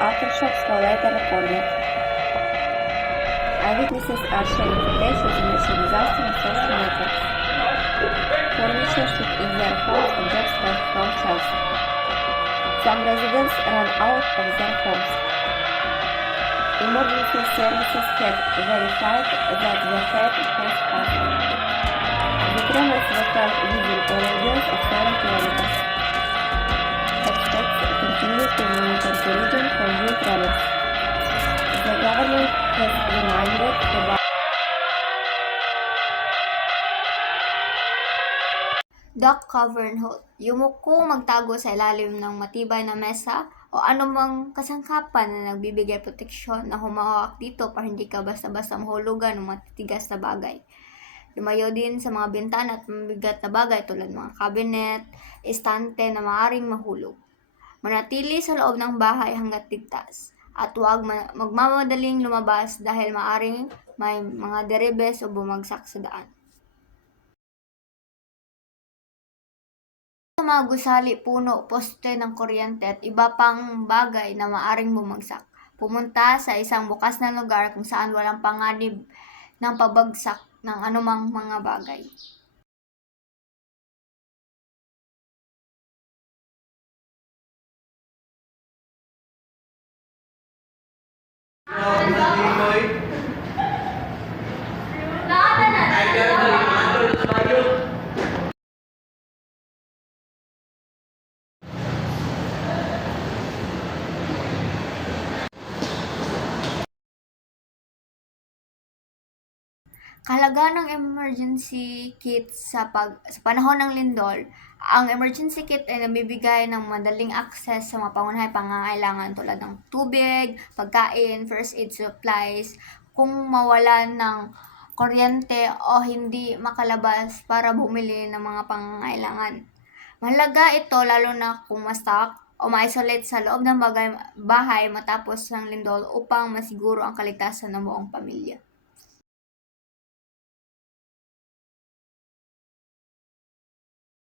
aftershocks were later recorded. Eyewitnesses are sharing footage of the natural disaster on social networks. Furnitures in their homes objects left from shelves. Some residents ran out of their homes. Emergency services have verified that the threat has passed. The tremors were felt within a radius of 7 kilometers. Experts continue to monitor the region for new tremors. The government has reminded about Duck Cavern Hole. Yumuko magtago sa ilalim ng matibay na mesa o anumang kasangkapan na nagbibigay proteksyon na humahawak dito para hindi ka basta-basta mahulugan ng matitigas na bagay. Lumayo din sa mga bintana at mabigat na bagay tulad mga cabinet, estante na maaring mahulog. Manatili sa loob ng bahay hanggat ligtas at huwag magmamadaling lumabas dahil maaring may mga deribes o bumagsak sa daan. Sa mga gusali, puno, poste ng kuryente at iba pang bagay na maaring bumagsak. Pumunta sa isang bukas na lugar kung saan walang panganib ng pabagsak ng anumang mga bagay. Kahalagaan ng emergency kit sa panahon ng lindol. Ang emergency kit ay nabibigay ng madaling access sa mga pangunahing pangangailangan tulad ng tubig, pagkain, first aid supplies, kung mawalan ng kuryente o hindi makalabas para bumili ng mga pangangailangan. Mahalaga ito lalo na kung ma-stuck o ma-isolate sa loob ng bahay matapos ng lindol upang masiguro ang kaligtasan ng buong pamilya.